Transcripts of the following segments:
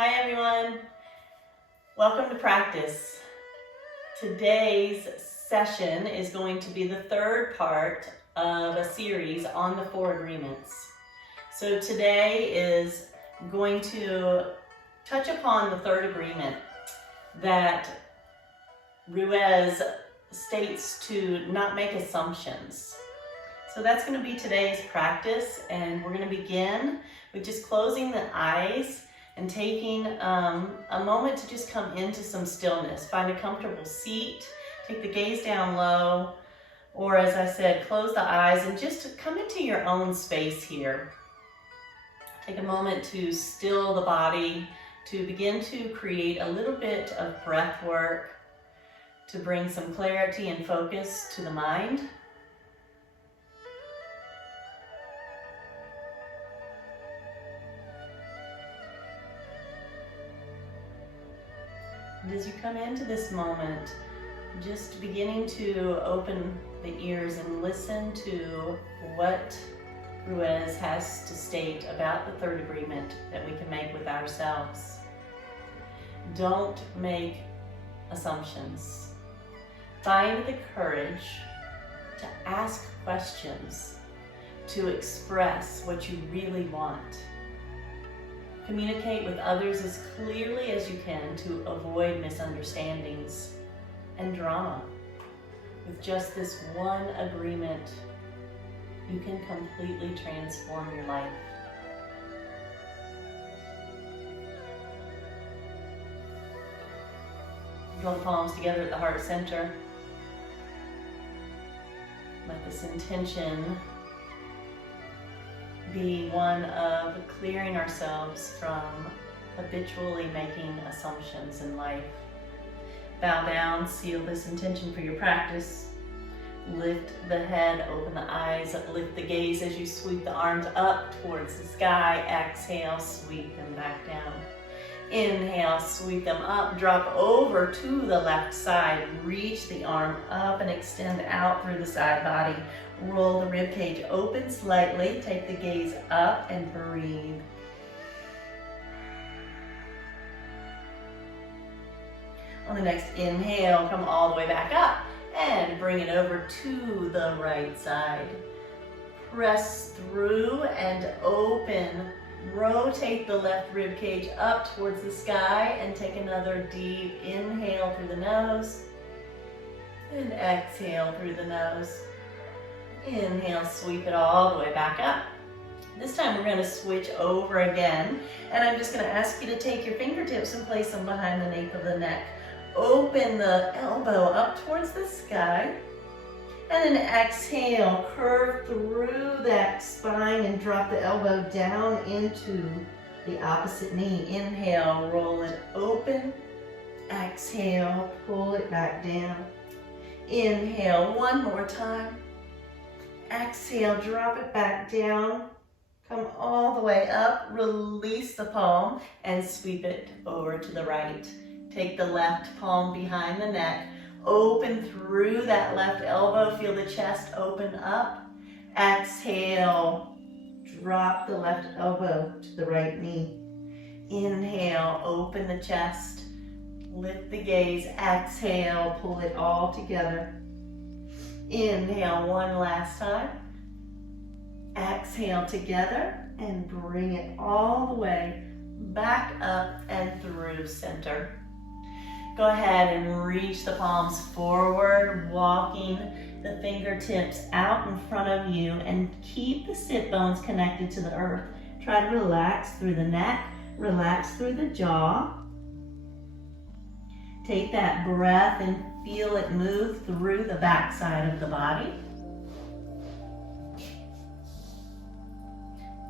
Hi everyone, welcome to practice. Today's session is going to be the third part of a series on the 4 agreements. So today is going to touch upon the third agreement that Ruiz states to not make assumptions. So that's going to be today's practice, and we're going to begin with just closing the eyes and taking a moment to just come into some stillness. Find a comfortable seat, take the gaze down low, or as I said, close the eyes and just come into your own space here. Take a moment to still the body, to begin to create a little bit of breath work, to bring some clarity and focus to the mind. And as you come into this moment, just beginning to open the ears and listen to what Ruiz has to state about the third agreement that we can make with ourselves. Don't make assumptions. Find the courage to ask questions, to express what you really want. Communicate with others as clearly as you can to avoid misunderstandings and drama. With just this one agreement, you can completely transform your life. Draw the palms together at the heart center. Let this intention be one of clearing ourselves from habitually making assumptions in life. Bow down, seal this intention for your practice. Lift the head, open the eyes, lift the gaze as you sweep the arms up towards the sky. Exhale, sweep them back down. Inhale, sweep them up, drop over to the left side. Reach the arm up and extend out through the side body. Roll the rib cage open slightly. Take the gaze up and breathe. On the next inhale, come all the way back up and bring it over to the right side. Press through and open. Rotate the left rib cage up towards the sky and take another deep inhale through the nose and exhale through the nose. Inhale, sweep it all the way back up. This time we're going to switch over again, and I'm just going to ask you to take your fingertips and place them behind the nape of the neck. Open the elbow up towards the sky, and then exhale, curve through that spine and drop the elbow down into the opposite knee. Inhale, roll it open. Exhale, pull it back down. Inhale, one more time. Exhale, drop it back down. Come all the way up, release the palm and sweep it over to the right. Take the left palm behind the neck. Open through that left elbow. Feel the chest open up. Exhale. Drop the left elbow to the right knee. Inhale. Open the chest. Lift the gaze. Exhale. Pull it all together. Inhale one last time. Exhale together and bring it all the way back up and through center. Go ahead and reach the palms forward, walking the fingertips out in front of you, and keep the sit bones connected to the earth. Try to relax through the neck, relax through the jaw. Take that breath and feel it move through the back side of the body.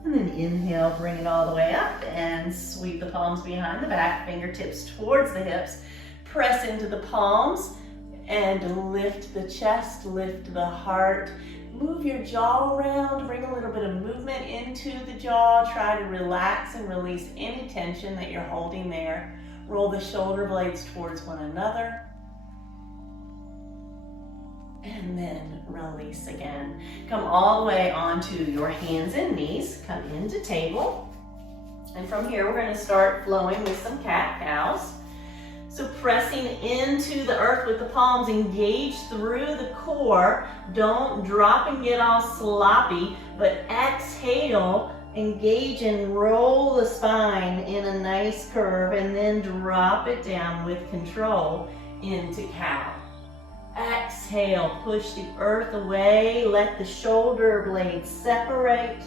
And then inhale, bring it all the way up and sweep the palms behind the back, fingertips towards the hips. Press into the palms and lift the chest, lift the heart. Move your jaw around, bring a little bit of movement into the jaw. Try to relax and release any tension that you're holding there. Roll the shoulder blades towards one another. And then release again. Come all the way onto your hands and knees. Come into table. And from here, we're going to start flowing with some cat-cows. So pressing into the earth with the palms, engage through the core. Don't drop and get all sloppy, but exhale, engage and roll the spine in a nice curve, and then drop it down with control into cow. Exhale, push the earth away, let the shoulder blades separate.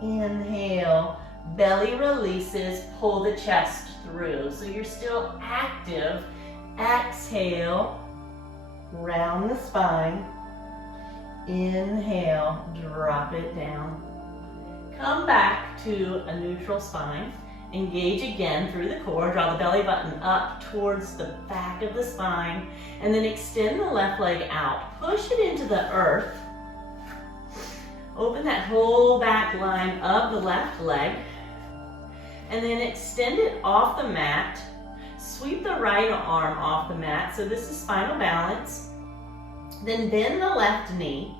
Inhale, belly releases, pull the chest through. So you're still active. Exhale, round the spine. Inhale, drop it down. Come back to a neutral spine. Engage again through the core. Draw the belly button up towards the back of the spine. And then extend the left leg out. Push it into the earth. Open that whole back line of the left leg. And then extend it off the mat. Sweep the right arm off the mat. So this is spinal balance. Then bend the left knee.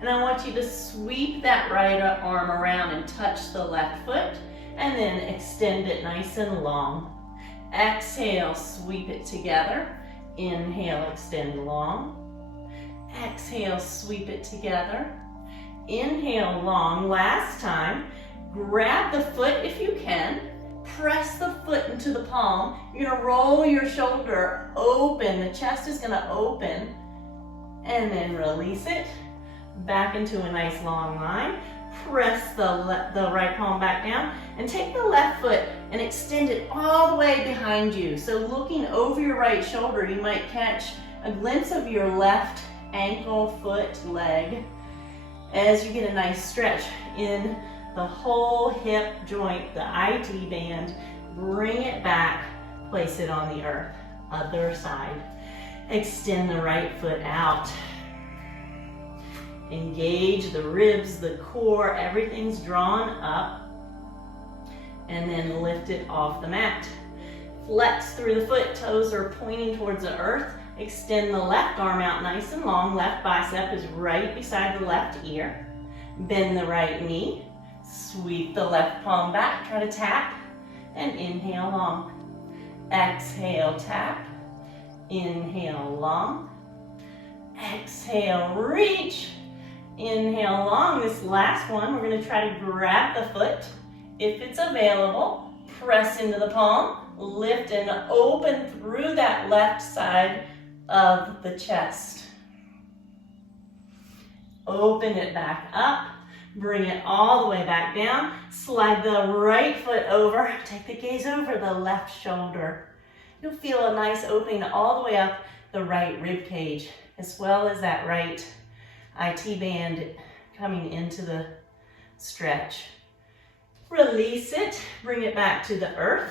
And I want you to sweep that right arm around and touch the left foot. And then extend it nice and long. Exhale, sweep it together. Inhale, extend long. Exhale, sweep it together. Inhale, long. Last time, grab the foot if you can. Press the foot into the palm. You're gonna roll your shoulder open. The chest is gonna open. And then release it. Back into a nice long line. Press the right palm back down. And take the left foot and extend it all the way behind you. So looking over your right shoulder, you might catch a glimpse of your left ankle, foot, leg, as you get a nice stretch in the whole hip joint, the IT band. Bring it back, place it on the earth. Other side. Extend the right foot out. Engage the ribs, the core, everything's drawn up. And then lift it off the mat. Flex through the foot, toes are pointing towards the earth. Extend the left arm out nice and long. Left bicep is right beside the left ear. Bend the right knee. Sweep the left palm back. Try to tap. And inhale long. Exhale, tap. Inhale long. Exhale, reach. Inhale long. This last one, we're going to try to grab the foot. If it's available, press into the palm. Lift and open through that left side of the chest. Open it back up. Bring it all the way back down. Slide the right foot over. Take the gaze over the left shoulder. You'll feel a nice opening all the way up the right rib cage, as well as that right IT band coming into the stretch. Release it. Bring it back to the earth.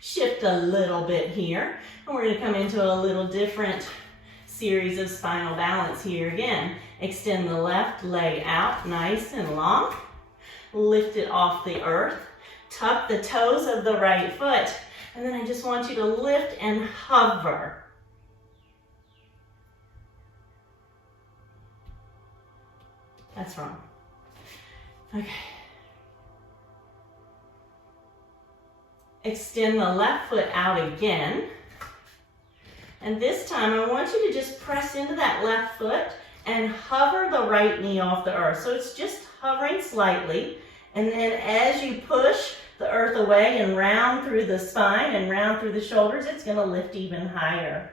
Shift a little bit here. And we're going to come into a little different series of spinal balance here again. Extend the left leg out nice and long. Lift it off the earth. Tuck the toes of the right foot. And then I just want you to lift and hover. That's wrong. Okay. Extend the left foot out again. And this time I want you to just press into that left foot and hover the right knee off the earth. So it's just hovering slightly. And then as you push the earth away and round through the spine and round through the shoulders, it's going to lift even higher.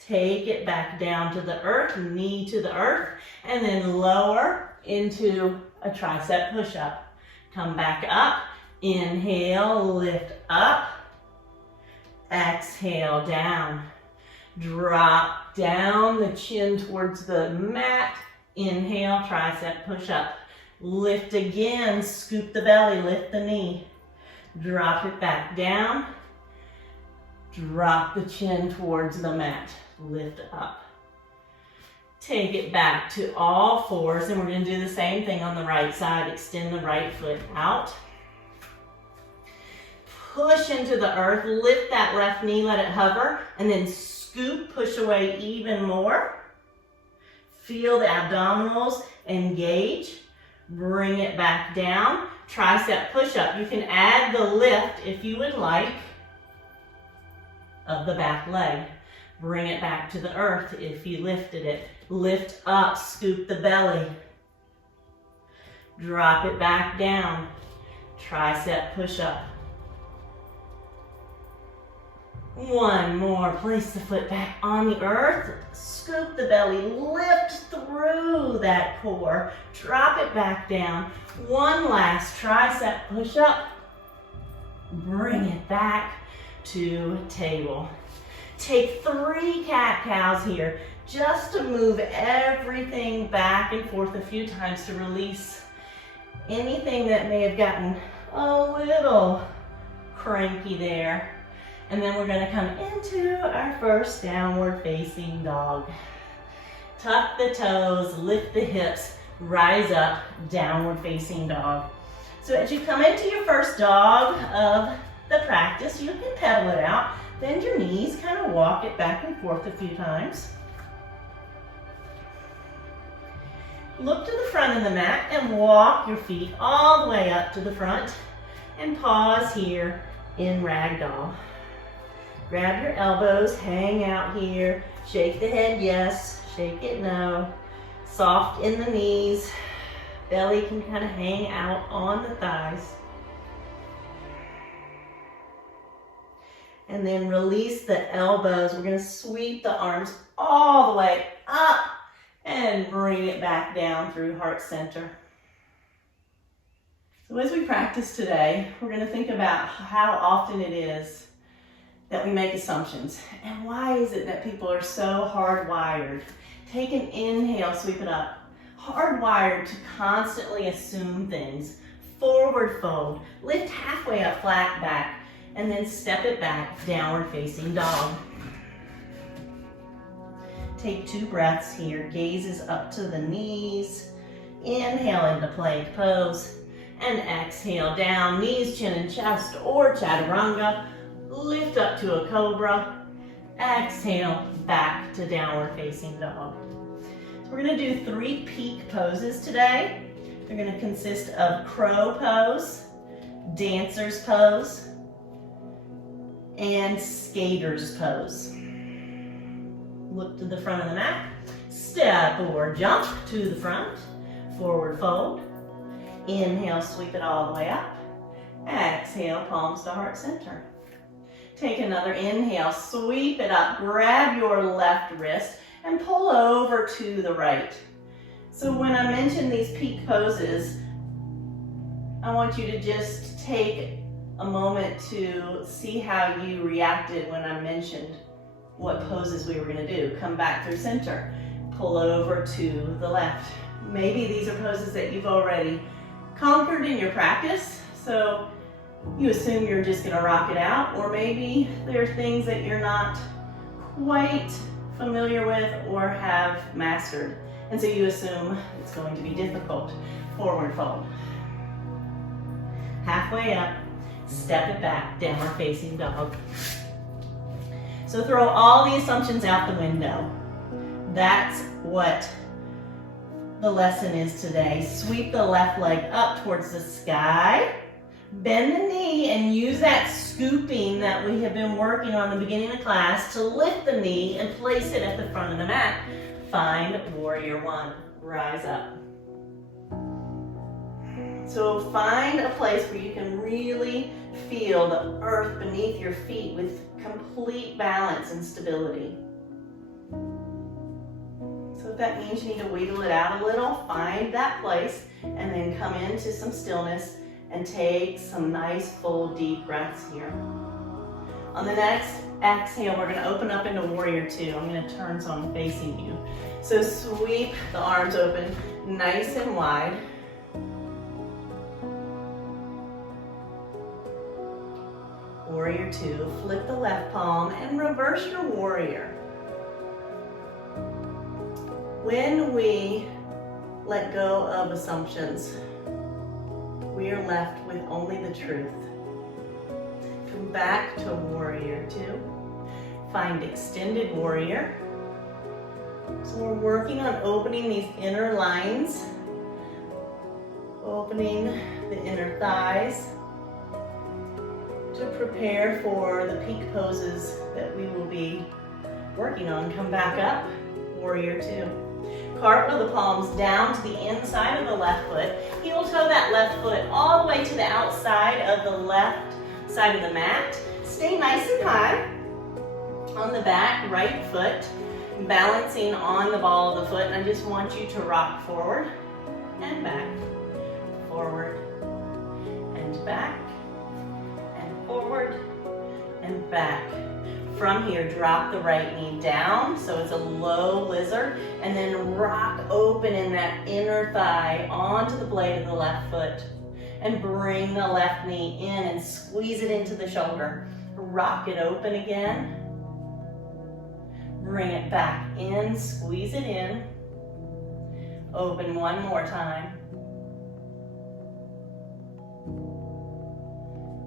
Take it back down to the earth, knee to the earth, and then lower into a tricep push-up. Come back up, inhale, lift up, exhale, down. Drop down the chin towards the mat, inhale, tricep push-up. Lift again, scoop the belly, lift the knee. Drop it back down, drop the chin towards the mat. Lift up. Take it back to all fours, and we're going to do the same thing on the right side. Extend the right foot out. Push into the earth. Lift that left knee, let it hover, and then scoop, push away even more. Feel the abdominals engage. Bring it back down. Tricep push-up. You can add the lift if you would like of the back leg. Bring it back to the earth if you lifted it. Lift up, scoop the belly. Drop it back down. Tricep push-up. One more. Place the foot back on the earth. Scoop the belly. Lift through that core. Drop it back down. One last tricep push-up. Bring it back to table. Take 3 cat-cows here just to move everything back and forth a few times to release anything that may have gotten a little cranky there. And then we're gonna come into our first downward facing dog. Tuck the toes, lift the hips, rise up, downward facing dog. So as you come into your first dog of the practice, you can pedal it out, bend your knees, kind of walk it back and forth a few times. Look to the front of the mat and walk your feet all the way up to the front and pause here in ragdoll. Grab your elbows, hang out here, shake the head yes, shake it no, soft in the knees, belly can kind of hang out on the thighs. And then release the elbows. We're going to sweep the arms all the way up and bring it back down through heart center. So as we practice today, we're going to think about how often it is that we make assumptions. And why is it that people are so hardwired? Take an inhale, sweep it up. Hardwired to constantly assume things. Forward fold. Lift halfway up, flat back. And then step it back, downward facing dog. Take 2 breaths here. Gazes up to the knees. Inhale into plank pose. And exhale down, knees, chin, and chest, or chaturanga. Lift up to a cobra. Exhale, back to downward facing dog. So we're gonna do 3 peak poses today. They're gonna consist of crow pose, dancer's pose, and skater's pose. Look to the front of the mat. Step or jump to the front. Forward fold. Inhale, sweep it all the way up. Exhale, palms to heart center. Take another inhale, sweep it up. Grab your left wrist and pull over to the right. So when I mention these peak poses, I want you to just take a moment to see how you reacted when I mentioned what poses we were going to do. Come back through center, pull over to the left. Maybe these are poses that you've already conquered in your practice, so you assume you're just going to rock it out, or maybe there are things that you're not quite familiar with or have mastered, and so you assume it's going to be difficult. Forward fold. Halfway up, step it back, downward facing dog. So throw all the assumptions out the window. That's what the lesson is today. Sweep the left leg up towards the sky. Bend the knee and use that scooping that we have been working on the beginning of class to lift the knee and place it at the front of the mat. Find warrior 1. Rise up. So find a place where you can really feel the earth beneath your feet with complete balance and stability. So if that means you need to wiggle it out a little, find that place and then come into some stillness and take some nice full deep breaths here. On the next exhale, we're going to open up into warrior 2. I'm going to turn so I'm facing you. So sweep the arms open nice and wide. Warrior 2, flip the left palm and reverse your warrior. When we let go of assumptions, we are left with only the truth. Come back to warrior 2. Find extended warrior. So we're working on opening these inner lines Opening the inner thighs to prepare for the peak poses that we will be working on. Come back up, warrior two. Cartwheel the palms down to the inside of the left foot. Heel toe that left foot all the way to the outside of the left side of the mat. Stay nice and high on the back, right foot, balancing on the ball of the foot. And I just want you to rock forward and back, forward and back, and forward and back. From here, drop the right knee down, so it's a low lizard, and then rock open in that inner thigh onto the blade of the left foot, and bring the left knee in and squeeze it into the shoulder. Rock it open again, bring it back in, squeeze it in, open one more time,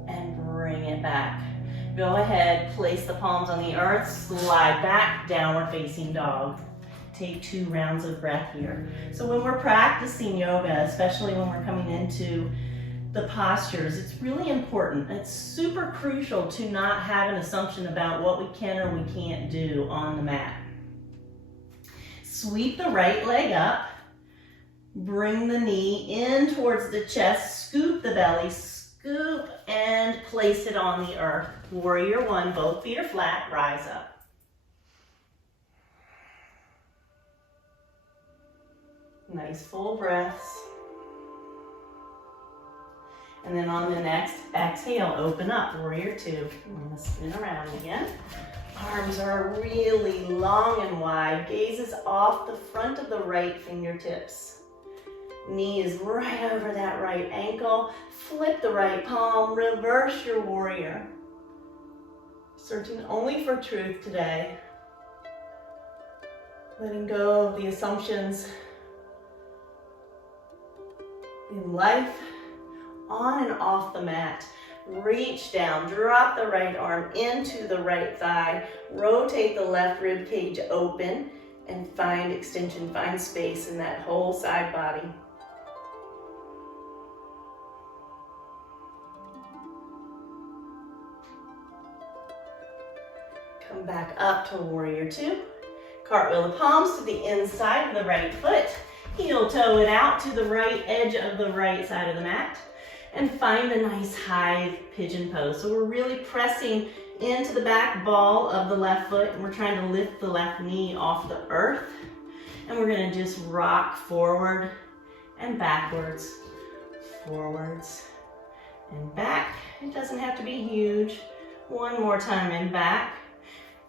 and bring it back. Go ahead, place the palms on the earth, slide back, downward facing dog. Take 2 rounds of breath here. So when we're practicing yoga, especially when we're coming into the postures, it's really important. It's super crucial to not have an assumption about what we can or we can't do on the mat. Sweep the right leg up, bring the knee in towards the chest, scoop the belly, scoop and place it on the earth. Warrior one, both feet are flat, rise up. Nice full breaths. And then on the next exhale, open up, warrior two. I'm gonna spin around again. Arms are really long and wide, gazes off the front of the right fingertips. Knee is right over that right ankle. Flip the right palm, reverse your warrior. Searching only for truth today. Letting go of the assumptions in life, on and off the mat. Reach down, drop the right arm into the right thigh, rotate the left rib cage open, and find extension, find space in that whole side body. Come back up to warrior two. Cartwheel the palms to the inside of the right foot. Heel toe it out to the right edge of the right side of the mat. And find a nice high pigeon pose. So we're really pressing into the back ball of the left foot, and we're trying to lift the left knee off the earth. And we're gonna just rock forward and backwards, forwards and back. It doesn't have to be huge. One more time and back.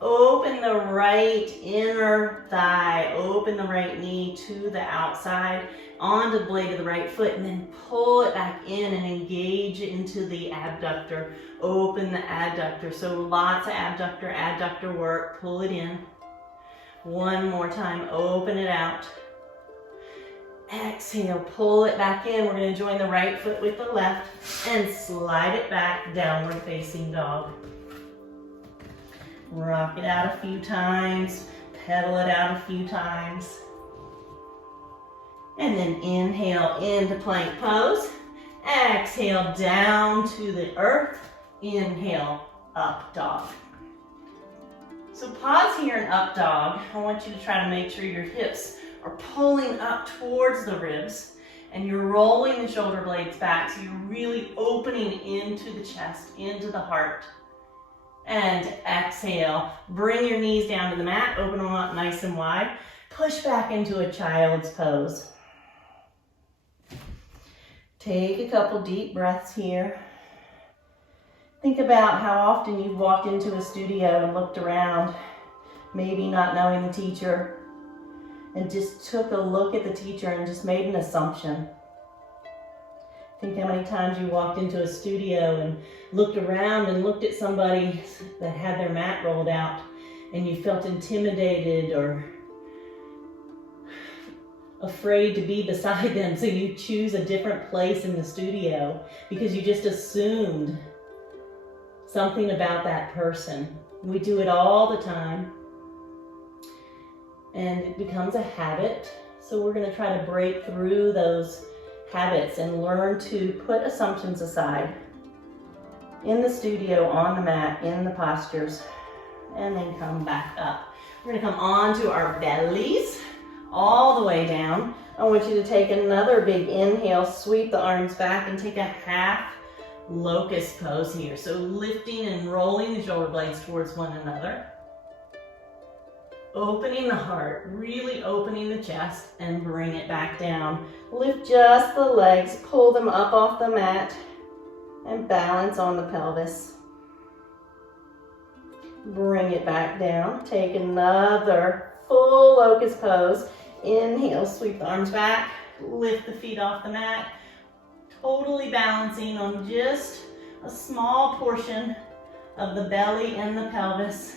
Open the right inner thigh, open the right knee to the outside, onto the blade of the right foot, and then pull it back in and engage into the abductor. Open the adductor. So lots of adductor work. Pull it in. One more time, open it out. Exhale, pull it back in. We're going to join the right foot with the left and slide it back, downward facing dog. Rock it out a few times, pedal it out a few times. And then inhale into plank pose. Exhale down to the earth. Inhale, up dog. So pause here in up dog. I want you to try to make sure your hips are pulling up towards the ribs and you're rolling the shoulder blades back, so you're really opening into the chest, into the heart. And exhale, bring your knees down to the mat, open them up nice and wide. Push back into a child's pose. Take a couple deep breaths here. Think about how often you've walked into a studio and looked around, maybe not knowing the teacher, and just took a look at the teacher and just made an assumption. Think how many times you walked into a studio and looked around and looked at somebody that had their mat rolled out and you felt intimidated or afraid to be beside them, so you choose a different place in the studio because you just assumed something about that person. We do it all the time and it becomes a habit. So we're going to try to break through those habits and learn to put assumptions aside in the studio, on the mat, in the postures, and then come back up. We're gonna come onto our bellies, all the way down. I want you to take another big inhale, sweep the arms back, and take a half locust pose here. So lifting and rolling the shoulder blades towards one another. Opening the heart, really opening the chest, and bring it back down. Lift just the legs, pull them up off the mat, and balance on the pelvis. Bring it back down. Take another full locust pose. Inhale, sweep the arms back, lift the feet off the mat, totally balancing on just a small portion of the belly and the pelvis.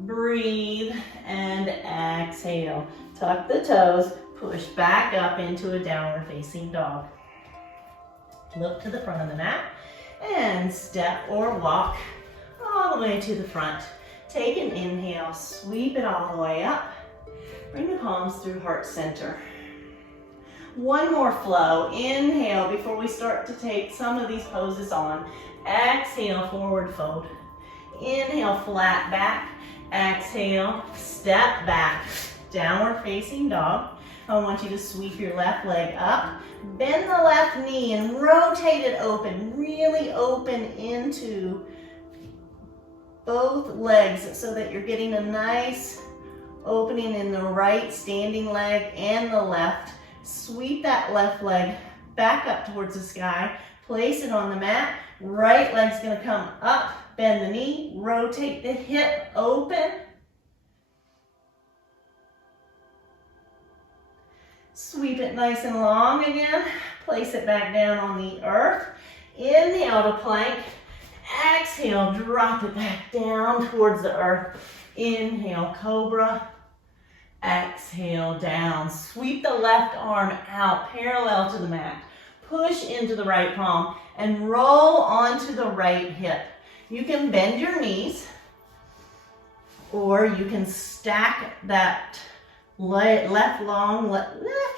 Breathe and exhale. Tuck the toes, push back up into a downward facing dog. Look to the front of the mat and step or walk all the way to the front. Take an inhale, sweep it all the way up. Bring the palms through heart center. One more flow. Inhale before we start to take some of these poses on. Exhale, forward fold. Inhale, flat back. Exhale, step back. Downward facing dog. I want you to sweep your left leg up. Bend the left knee and rotate it open. Really open into both legs so that you're getting a nice opening in the right standing leg and the left. Sweep that left leg back up towards the sky. Place it on the mat. Right leg's gonna come up, bend the knee, rotate the hip open. Sweep it nice and long again. Place it back down on the earth. Inhale to plank. Exhale, drop it back down towards the earth. Inhale, cobra. Exhale, down. Sweep the left arm out, parallel to the mat. Push into the right palm and roll onto the right hip. You can bend your knees, or you can stack that left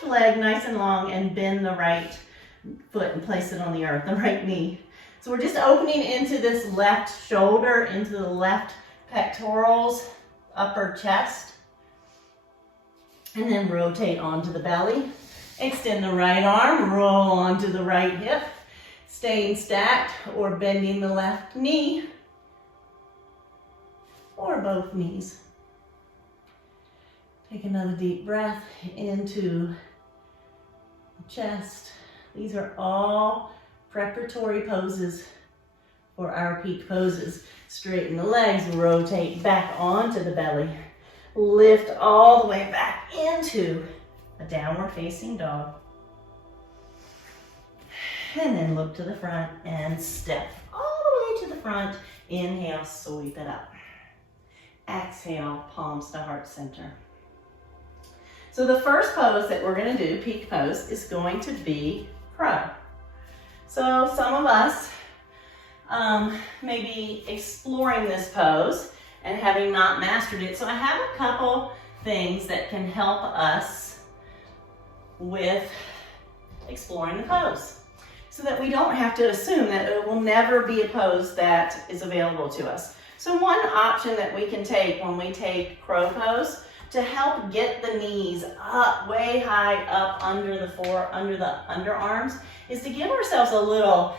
leg nice and long and bend the right foot and place it on the earth, the right knee. So we're just opening into this left shoulder, into the left pectorals, upper chest. And then rotate onto the belly. Extend the right arm, roll onto the right hip. Staying stacked or bending the left knee or both knees. Take another deep breath into the chest. These are all preparatory poses for our peak poses. Straighten the legs, rotate back onto the belly. Lift all the way back into a downward facing dog. And then look to the front and step all the way to the front. Inhale, sweep it up. Exhale, palms to heart center. So the first pose that we're going to do, peak pose, is going to be crow. So some of us may be exploring this pose and having not mastered it. So I have a couple things that can help us with exploring the pose so that we don't have to assume that it will never be a pose that is available to us. So one option that we can take when we take crow pose to help get the knees up, way high up under the underarms, is to give ourselves a little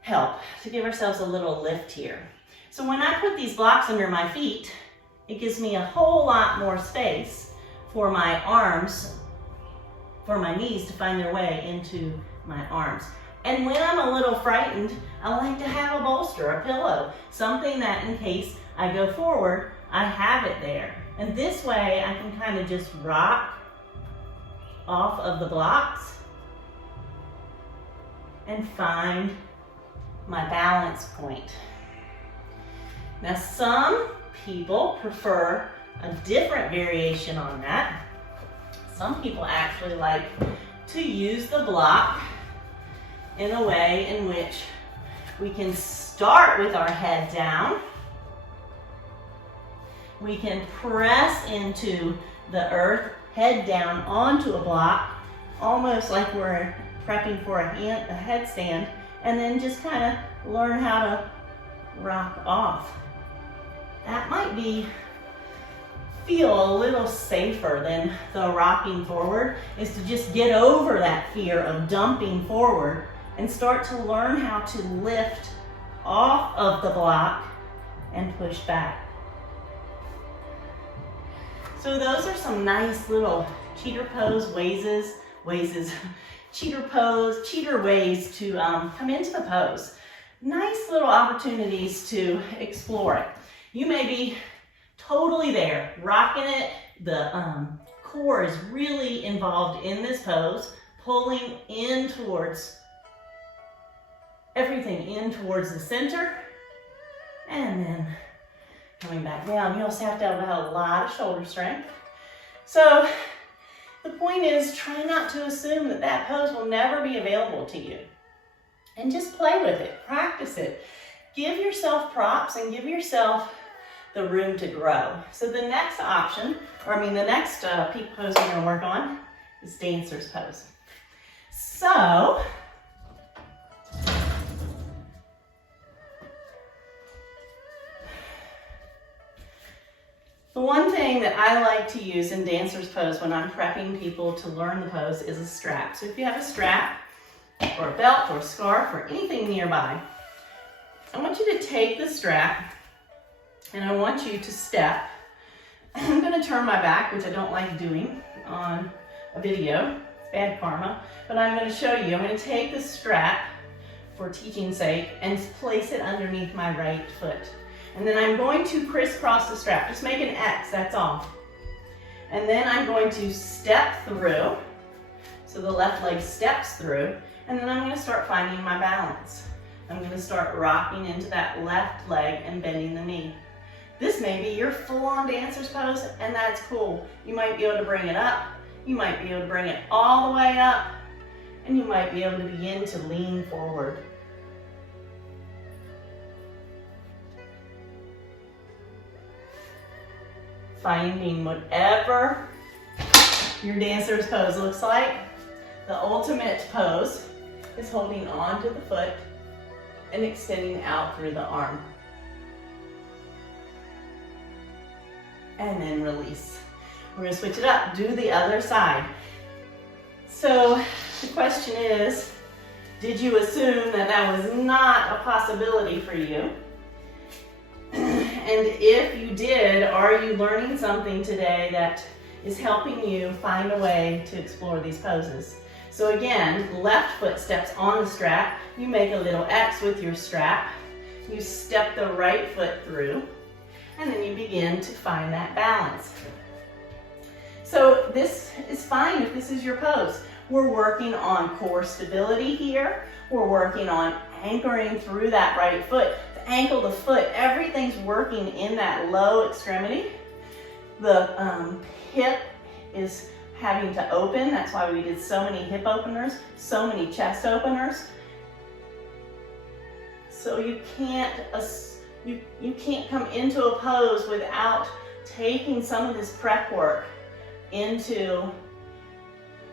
help, to give ourselves a little lift here. So when I put these blocks under my feet, it gives me a whole lot more space for my arms, for my knees to find their way into my arms. And when I'm a little frightened, I like to have a bolster, a pillow, something that in case I go forward, I have it there. And this way I can kind of just rock off of the blocks and find my balance point. Now some people prefer a different variation on that. Some people actually like to use the block in a way in which we can start with our head down. We can press into the earth, head down onto a block, almost like we're prepping for a headstand, and then just kind of learn how to rock off. That might feel a little safer than the rocking forward, is to just get over that fear of dumping forward and start to learn how to lift off of the block and push back. So those are some nice little cheater pose cheater ways to come into the pose. Nice little opportunities to explore it. You may be totally there, rocking it. The core is really involved in this pose, pulling in towards everything in towards the center, and then coming back down. You also have to have a lot of shoulder strength. So the point is, try not to assume that that pose will never be available to you. And just play with it, practice it. Give yourself props and give yourself the room to grow. So the next option, the next peak pose we're gonna work on is dancer's pose. So, the one thing that I like to use in dancer's pose when I'm prepping people to learn the pose is a strap. So if you have a strap or a belt or a scarf or anything nearby, I want you to take the strap and I want you to step. I'm gonna turn my back, which I don't like doing on a video, it's bad karma, but I'm gonna show you. I'm gonna take the strap for teaching's sake and place it underneath my right foot. And then I'm going to crisscross the strap. Just make an X, that's all. And then I'm going to step through. So the left leg steps through. And then I'm going to start finding my balance. I'm going to start rocking into that left leg and bending the knee. This may be your full-on dancer's pose, and that's cool. You might be able to bring it up. You might be able to bring it all the way up. And you might be able to begin to lean forward. Finding whatever your dancer's pose looks like. The ultimate pose is holding on to the foot and extending out through the arm. And then release. We're gonna switch it up, do the other side. So the question is, did you assume that that was not a possibility for you? And if you did, are you learning something today that is helping you find a way to explore these poses? So again, left foot steps on the strap. You make a little X with your strap. You step the right foot through, and then you begin to find that balance. So this is fine if this is your pose. We're working on core stability here. We're working on anchoring through that right foot. The ankle, the foot, everything's working in that low extremity. The hip is having to open. That's why we did so many hip openers, so many chest openers. So you can't come into a pose without taking some of this prep work into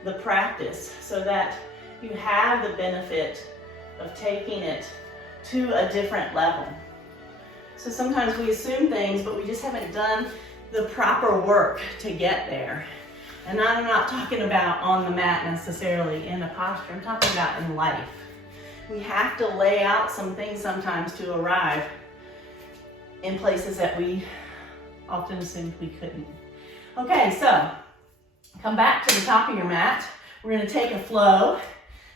the practice so that you have the benefit of taking it to a different level. So sometimes we assume things, but we just haven't done the proper work to get there. And I'm not talking about on the mat necessarily in a posture, I'm talking about in life. We have to lay out some things sometimes to arrive in places that we often assumed we couldn't. Okay, so come back to the top of your mat. We're gonna take a flow.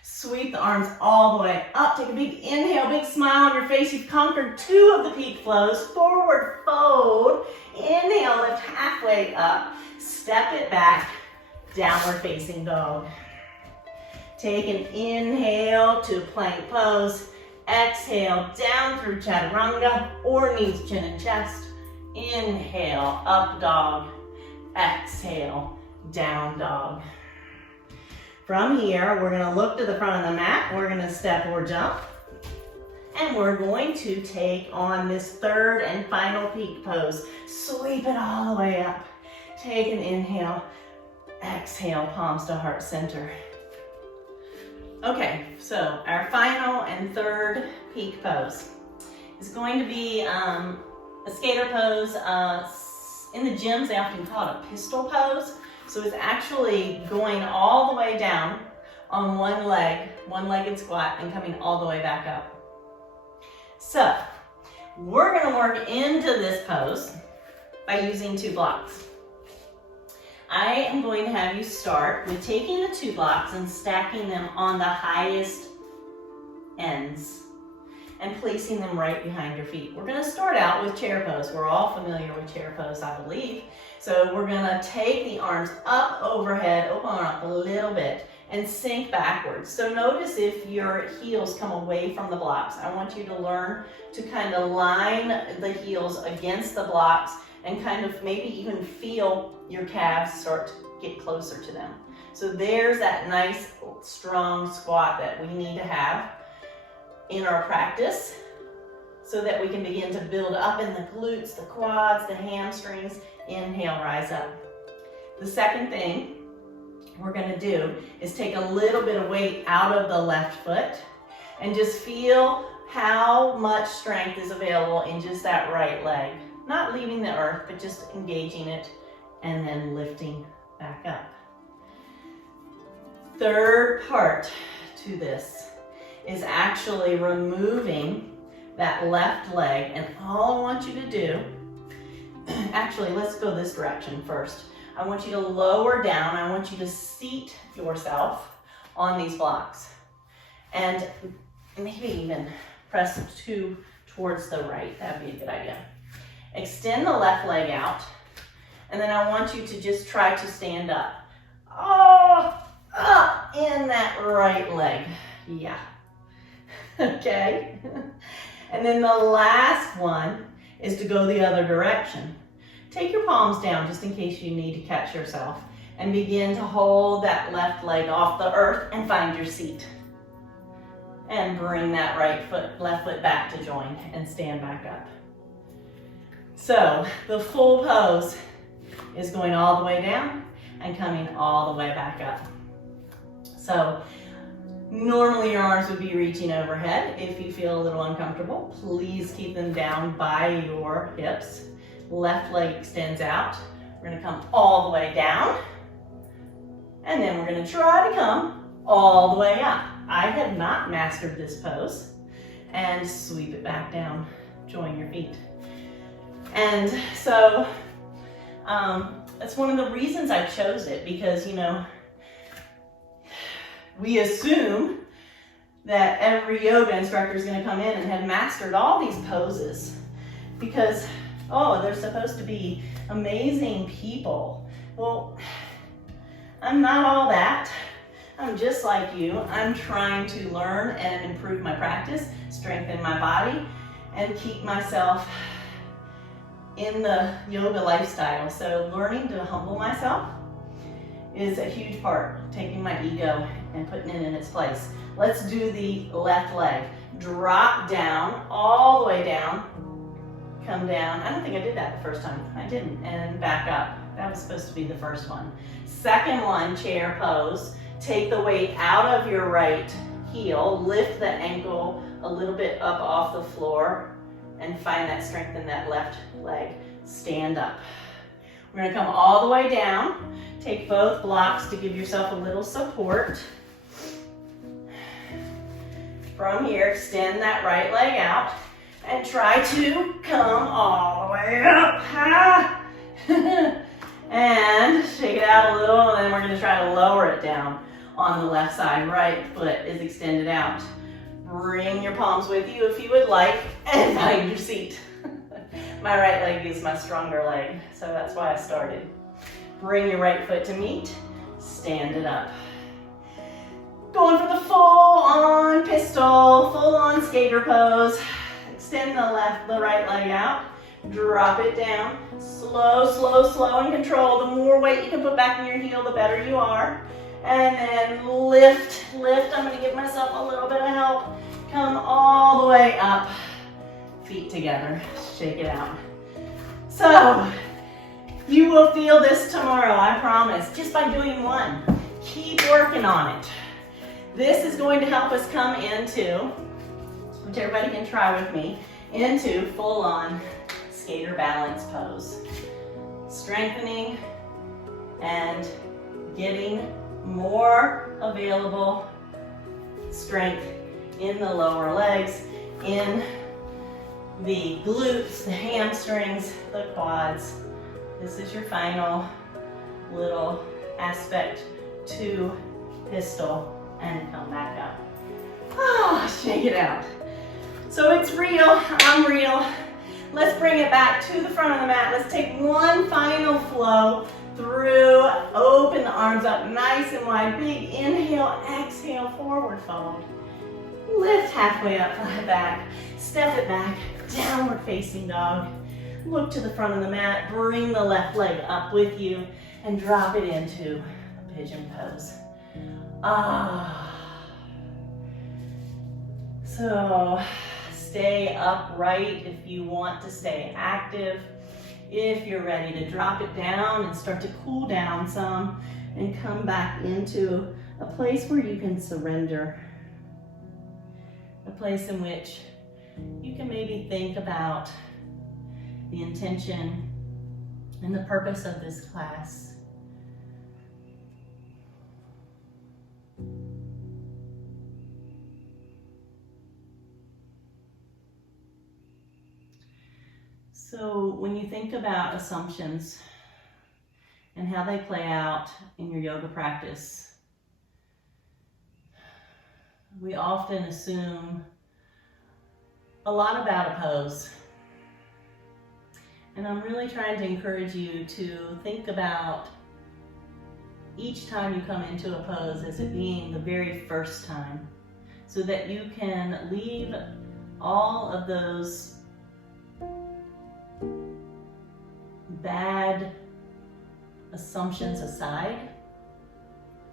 Sweep the arms all the way up. Take a big inhale, big smile on your face. You've conquered 2 of the peak flows. Forward fold. Inhale, lift halfway up. Step it back. Downward facing dog. Take an inhale to plank pose. Exhale, down through chaturanga or knees, chin, and chest. Inhale, up dog. Exhale, down dog. From here, we're gonna look to the front of the mat. We're gonna step or jump. And we're going to take on this 3rd and final peak pose. Sweep it all the way up. Take an inhale. Exhale, palms to heart center. Okay, so our final and third peak pose is going to be a skater pose. In the gyms, they often call it a pistol pose. So it's actually going all the way down on one leg, one-legged squat, and coming all the way back up. So we're going to work into this pose by using 2 blocks. I am going to have you start with taking the 2 blocks and stacking them on the highest ends and placing them right behind your feet. We're going to start out with chair pose. We're all familiar with chair pose, I believe. So we're going to take the arms up overhead, open up a little bit, and sink backwards. So notice if your heels come away from the blocks. I want you to learn to kind of line the heels against the blocks and kind of maybe even feel your calves start to get closer to them. So there's that nice strong squat that we need to have in our practice so that we can begin to build up in the glutes, the quads, the hamstrings. Inhale, rise up. The second thing we're going to do is take a little bit of weight out of the left foot and just feel how much strength is available in just that right leg. Not leaving the earth, but just engaging it and then lifting back up. Third part to this is actually removing that left leg, and all I want you to do, actually let's go this direction first. I want you to lower down, I want you to seat yourself on these blocks and maybe even press 2 towards the right. That would be a good idea. Extend the left leg out, and then I want you to just try to stand up. Oh, up in that right leg. Yeah. Okay. And then the last one is to go the other direction. Take your palms down just in case you need to catch yourself, and begin to hold that left leg off the earth and find your seat. And bring that left foot back to join and stand back up. So the full pose is going all the way down and coming all the way back up. So normally your arms would be reaching overhead. If you feel a little uncomfortable, please keep them down by your hips. Left leg extends out. We're going to come all the way down. And then we're going to try to come all the way up. I have not mastered this pose. And sweep it back down. Join your feet. And so that's one of the reasons I chose it, because, you know, we assume that every yoga instructor is going to come in and have mastered all these poses because, oh, they're supposed to be amazing people. Well, I'm not all that. I'm just like you. I'm trying to learn and improve my practice, strengthen my body, and keep myself in the yoga lifestyle. So learning to humble myself is a huge part, taking my ego and putting it in its place. Let's do the left leg. Drop down, all the way down, come down. I don't think I did that the first time. I didn't, and back up. That was supposed to be the first one. Second one, chair pose. Take the weight out of your right heel, lift the ankle a little bit up off the floor, and find that strength in that left leg. Stand up. We're going to come all the way down. Take both blocks to give yourself a little support. From here, extend that right leg out and try to come all the way up. And shake it out a little, and then we're going to try to lower it down on the left side. Right foot is extended out. Bring your palms with you if you would like, and find your seat. My right leg is my stronger leg, so that's why I started. Bring your right foot to meet, stand it up. Going for the full-on pistol, full-on skater pose. Extend the right leg out, drop it down. Slow, slow, slow and control. The more weight you can put back in your heel, the better you are. And then lift, lift. I'm going to give myself a little bit of help. Come all the way up. Feet together. Shake it out. So, you will feel this tomorrow, I promise, just by doing one. Keep working on it. This is going to help us come into, which everybody can try with me, into full-on skater balance pose. Strengthening and getting more available strength in the lower legs, in the glutes, the hamstrings, the quads. This is your final little aspect to pistol and come back up. Ah, shake it out. So it's real, I'm real. Let's bring it back to the front of the mat. Let's take one final flow through, open the arms up nice and wide. Big inhale, exhale, forward fold. Lift halfway up, fly back. Step it back, downward facing dog. Look to the front of the mat, bring the left leg up with you and drop it into a pigeon pose. So stay upright if you want to stay active. If you're ready to drop it down and start to cool down some and come back into a place where you can surrender. A place in which you can maybe think about the intention and the purpose of this class. So when you think about assumptions and how they play out in your yoga practice, we often assume a lot about a pose. And I'm really trying to encourage you to think about each time you come into a pose as it being the very first time, so that you can leave all of those bad assumptions aside,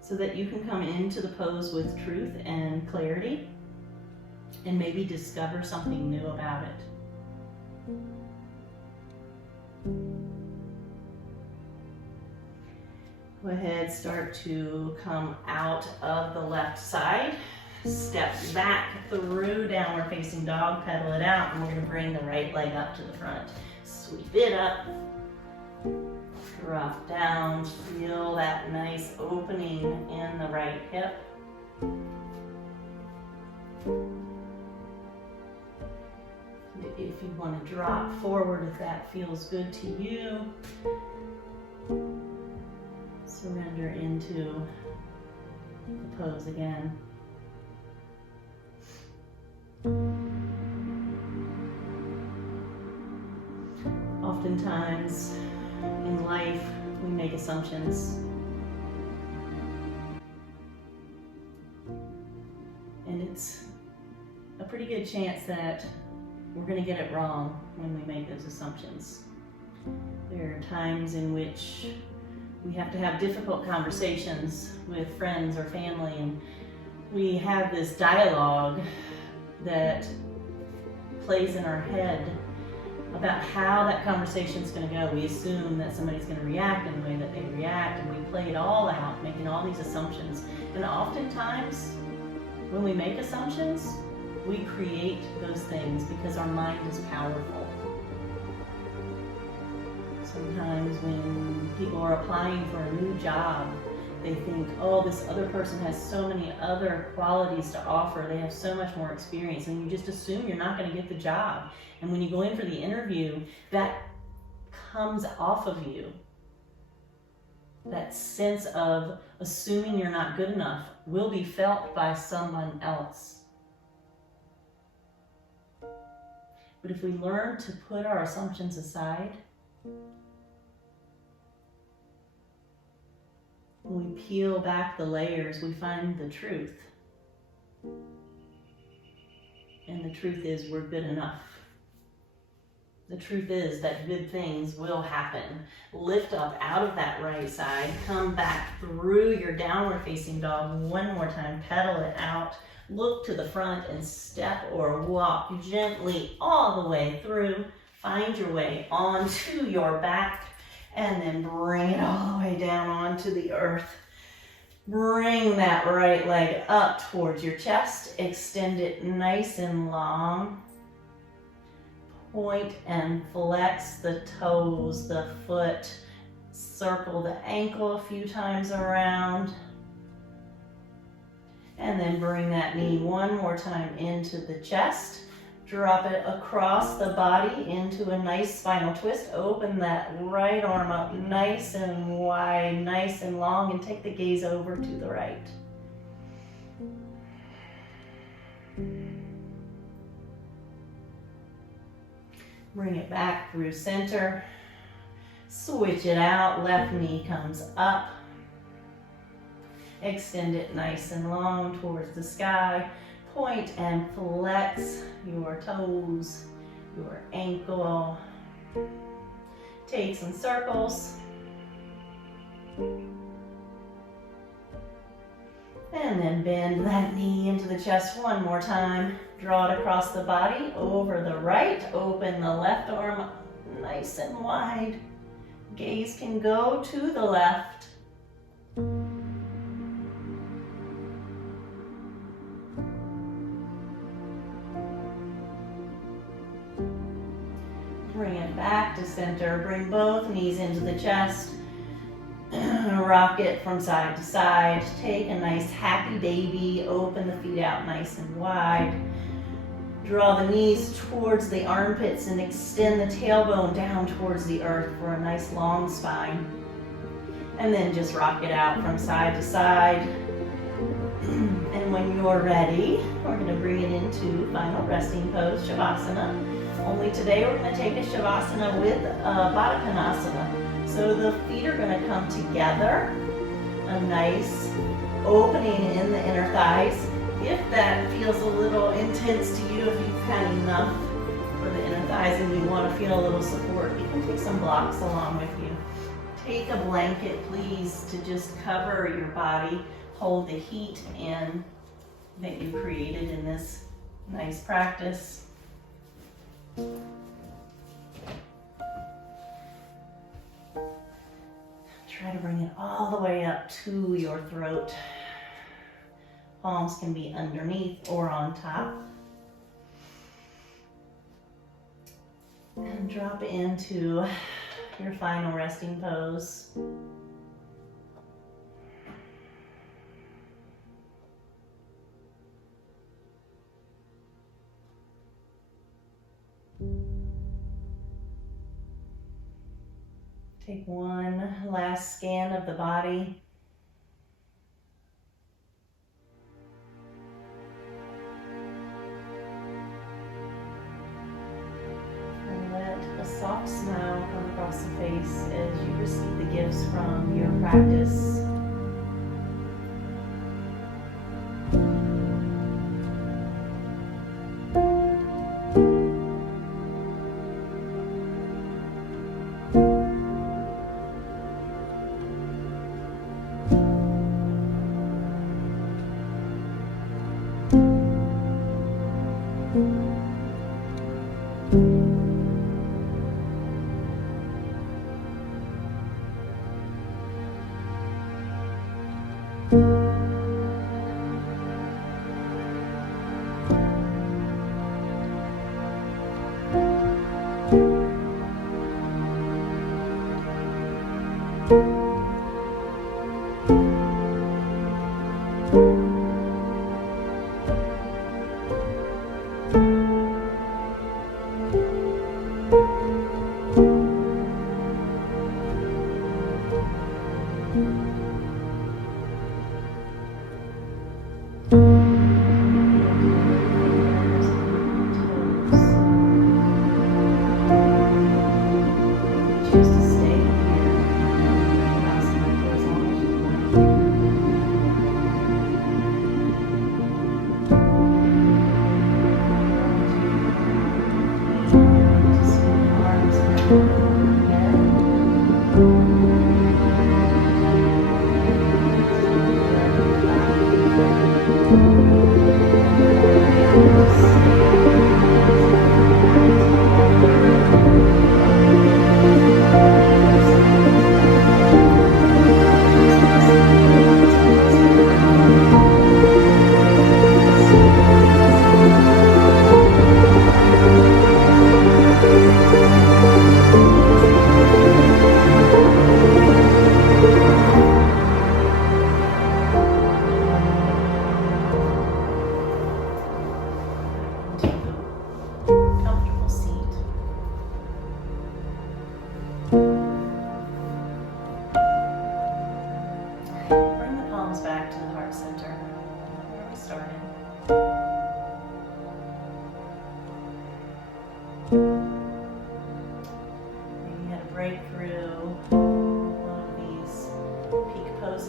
so that you can come into the pose with truth and clarity and maybe discover something new about it. Go ahead, start to come out of the left side. Step back through downward facing dog, pedal it out, and we're gonna bring the right leg up to the front. Sweep it up, drop down, feel that nice opening in the right hip. If you want to drop forward, if that feels good to you, surrender into the pose again. Oftentimes in life, we make assumptions. And it's a pretty good chance that we're going to get it wrong when we make those assumptions. There are times in which we have to have difficult conversations with friends or family, and we have this dialogue that plays in our head about how that conversation is going to go. We assume that somebody's going to react in the way that they react, and we play it all out, making all these assumptions. And oftentimes, when we make assumptions, we create those things because our mind is powerful. Sometimes when people are applying for a new job, they think, oh, this other person has so many other qualities to offer. They have so much more experience, and you just assume you're not going to get the job. And when you go in for the interview, that comes off of you. That sense of assuming you're not good enough will be felt by someone else. But if we learn to put our assumptions aside, when we peel back the layers, we find the truth. And the truth is we're good enough. The truth is that good things will happen. Lift up out of that right side, come back through your downward facing dog one more time, pedal it out, look to the front and step or walk gently all the way through. Find your way onto your back and then bring it all the way down onto the earth. Bring that right leg up towards your chest. Extend it nice and long. Point and flex the toes, the foot. Circle the ankle a few times around. And then bring that knee one more time into the chest. Drop it across the body into a nice spinal twist. Open that right arm up nice and wide, nice and long, and take the gaze over to the right. Bring it back through center. Switch it out. Left knee comes up. Extend it nice and long towards the sky. Point and flex your toes, your ankle. Take some circles. And then bend that knee into the chest one more time. Draw it across the body, over the right. Open the left arm up nice and wide. Gaze can go to the left. Bring it back to center. Bring both knees into the chest. Rock it from side to side. Take a nice happy baby. Open the feet out nice and wide. Draw the knees towards the armpits and extend the tailbone down towards the earth for a nice long spine. And then just rock it out from side to side. And when you're ready, we're going to bring it into final resting pose, Shavasana. Only today we're going to take a Shavasana with Baddha Konasana. So the feet are going to come together, a nice opening in the inner thighs. If that feels a little intense to you, if you've had enough for the inner thighs and you want to feel a little support, you can take some blocks along with you. Take a blanket, please, to just cover your body. Hold the heat in that you created in this nice practice. Try to bring it all the way up to your throat. Palms can be underneath or on top. And drop into your final resting pose. Take one last scan of the body. And let a soft smile come across the face as you receive the gifts from your practice. Choose to stay here in Asana for as long as you like.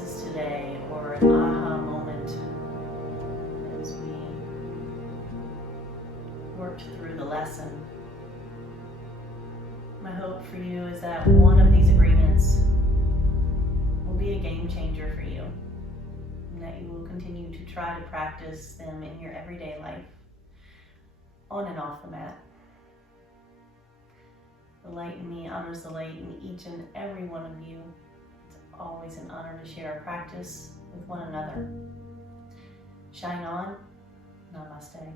choices today or an aha moment as we worked through the lesson. My hope for you is that one of these agreements will be a game changer for you, and that you will continue to try to practice them in your everyday life, on and off the mat. The light in me honors the light in each and every one of you. It's always an honor to share our practice with one another. Shine on. Namaste.